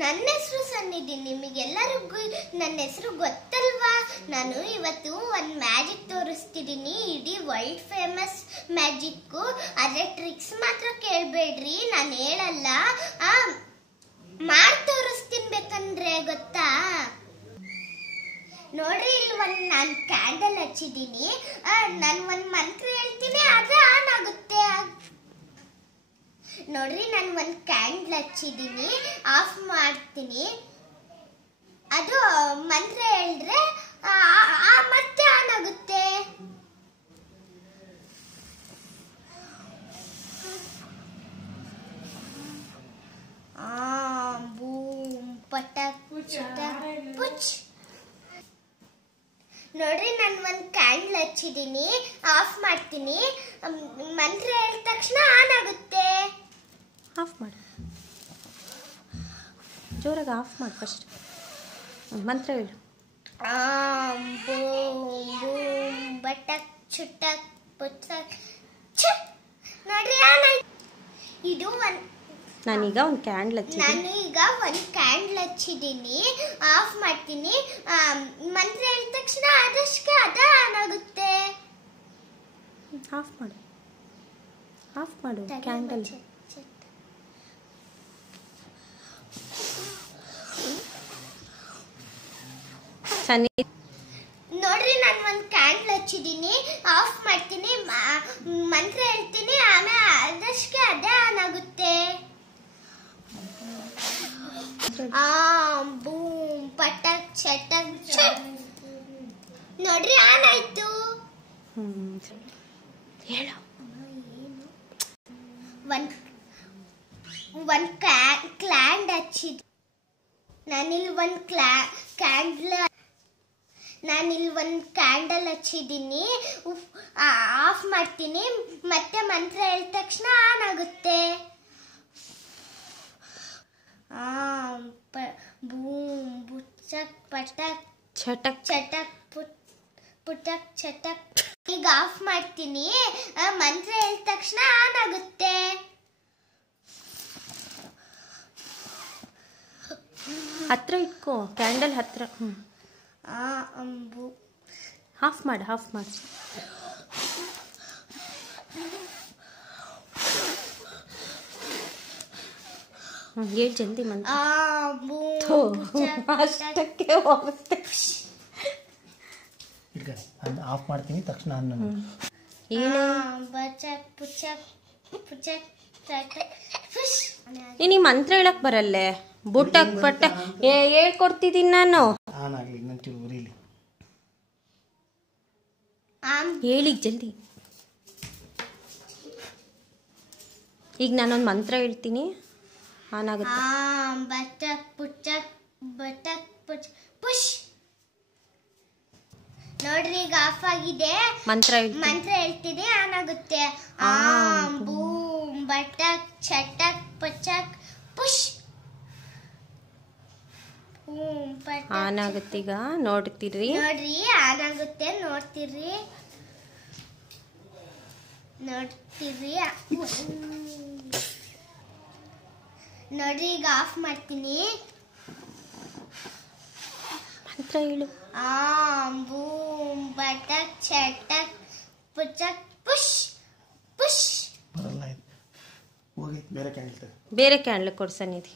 ನನ್ನ ಹೆಸರು ಸನ್ನಿಧಿ. ನಿಮಗೆಲ್ಲರಿಗೂ ನನ್ನ ಹೆಸರು ಗೊತ್ತಲ್ವಾ? ನಾನು ಇವತ್ತು ಒಂದು ಮ್ಯಾಜಿಕ್ ತೋರಿಸ್ತಿದ್ದೀನಿ, ಇಡೀ ವರ್ಲ್ಡ್ ಫೇಮಸ್ ಮ್ಯಾಜಿಕ್ಕು. ಆದರೆ ಟ್ರಿಕ್ಸ್ ಮಾತ್ರ ಕೇಳಬೇಡ್ರಿ, ನಾನು ಹೇಳಲ್ಲ, ಮಾಡಿ ತೋರಿಸ್ತೀನಿ ಬೇಕಂದ್ರೆ. ಗೊತ್ತಾ? ನೋಡ್ರಿ, ಇಲ್ಲಿ ನಾನು ಕ್ಯಾಂಡಲ್ ಹಚ್ಚಿದ್ದೀನಿ, ನಾನು ಒಂದು ಮಂತ್ರ ಹೇಳ್ತೀನಿ, ಅದು ಆನ್ ಆಗುತ್ತೆ. ನೋಡ್ರಿ, ನಾನು ಒಂದು ಕ್ಯಾಂಡಲ್ ಹಚ್ಚಿದ್ದೀನಿ, ಆಫ್ ಮಾಡ್ತೀನಿ, ಅದು ಮಂತ್ರ ಹೇಳಿದ್ರೆ ಮತ್ತೆ ಆನ್ ಆಗುತ್ತೆ. ಬೂಮ್ ಪಟಕ್ ಚಟಕ್ ಪುಚ್. ನೋಡ್ರಿ, ನಾನು ಒಂದು ಕ್ಯಾಂಡಲ್ ಹಚ್ಚಿದ್ದೀನಿ, ಆಫ್ ಮಾಡ್ತೀನಿ, ಮಂತ್ರ ಹೇಳಿದ ತಕ್ಷಣ ಆನ್ ಆಗುತ್ತೆ. ಆಫ್ ಮಾಡಿ, ಜೋರಾಗಿ ಆಫ್ ಮಾಡಿ ಫಸ್ಟ್. ಮಂತ್ರ ಹೇಳು. ಬೂಮ್ ಬೂಮ್ ಬಟಕ್ ಚುಟಕ್ ಪುಚಕ್ ಚ. ನೋಡ್ರಿ, ಇದು ನಾನೀಗ ಒಂದು ಕ್ಯಾಂಡಲ್ ಹಚ್ಚಿದ್ದೀನಿ, ಆಫ್ ಮಾಡ್ತೀನಿ, ಮಂತ್ರ ಹೇಳಿದ ತಕ್ಷಣ ಅದಷ್ಟೇ ಆನ್ ಆಗುತ್ತೆ. ಆಫ್ ಮಾಡು ಕ್ಯಾಂಡಲ್. ನೋಡ್ರಿ, ನಾನು ಒಂದು ಕ್ಯಾಂಡಲ್ ಹಚ್ಚಿದ್ದೀನಿ, ಆಫ್ ಮಾಡ್ತೀನಿ, ಮಂತ್ರ ಹೇಳ್ತೀನಿ, ಆಮೇಲೆ ಅದಷ್ಟೇ ಆನ್ ಆಗುತ್ತೆ. ಬೂಮ್ ಪಟಕ್ ಚಟಕ್ ಚಟ್. ನೋಡ್ರಿ, ಆನ್ ಆಯ್ತು. ಹೇಳು. ಒಂದು ಕ್ಯಾಂಡ್ ಹಚ್ಚಿದ್. ನಾನಿಲ್ಲಿ ಒಂದು ಕ್ಯಾಂಡಲ್ ಹಚ್ಚಿದ್ದೀನಿ, ಆಫ್ ಮಾಡ್ತೀನಿ, ಮತ್ತೆ ಮಂತ್ರ ಹೇಳಿದ ತಕ್ಷಣ ಆನ್ ಆಗುತ್ತೆ. ಬೂಮ್ ಬುಚ್ಚಕ್ ಪಟಕ್ ಚಟಕ್ ಚಟಕ್ ಪುಟಕ್ ಚಟಕ್. ಈಗ ಆಫ್ ಮಾಡ್ತೀನಿ, ಮಂತ್ರ ಹೇಳಿದ ತಕ್ಷಣ ಆನ್ ಆಗುತ್ತೆ. ಹತ್ರ ಇಟ್ಕೋ, ಕ್ಯಾಂಡಲ್ ಹತ್ರ. ಆಫ್ ಮಾಡಿ ಹೇಳಿ ಜಲ್ದಿ. ಅಷ್ಟಕ್ಕೆ ಹೋಗುತ್ತೆ. ಆಫ್ ಮಾಡ್ತೀನಿ ತಕ್ಷಣ ನೀನು ಮಂತ್ರ ಹೇಳಕ್ ಬರಲ್ಲೇ? ಬುಟ್ಟಕ್ ಪಟ್ಟ ಹೇಳ್ಕೊಡ್ತಿದ್ದೀನಿ ನಾನು. ಹೇಳಿ ಜಲ್ದಿ. ಈಗ ನಾನೊಂದು ಮಂತ್ರ ಹೇಳ್ತೀನಿ, ಆನ್ ಆಗುತ್ತೆ. ಬಟಕ್ ಪುಚಕ್ ಬಟಕ್ ಪುಚ್ ಪುಷ್. ನೋಡ್ರಿ, ಈಗ ಆಫ್ ಆಗಿದೆ. ಮಂತ್ರ ಹೇಳ್ತಿದೆ, ಆನ್ ಆಗುತ್ತೆ. ಬೂಮ್ ಬಟಕ್ ಚಟಕ್ ಪಚಕ್ ಪುಷ್. ಆನ್ ಆಗುತ್ತೆ. ಈಗ ನೋಡ್ರಿ, ಆನ್ ಆಗುತ್ತೆ. ನೋಡ್ತಿರ್ರಿ. ನೋಡ್ರಿ, ಈಗ ಆಫ್ ಮಾಡ್ತೀನಿ. ಮಂತ್ರ ಹೇಳು. ಬೂಮ್ ಬಟಕ್ ಚಟಕ್ ಪುಚಕ್ ಪುಷ್ ಪುಷ್. ಬೇರೆ ಕ್ಯಾಂಡಲ್ ಕೊಡ್ಸನಿದೆ.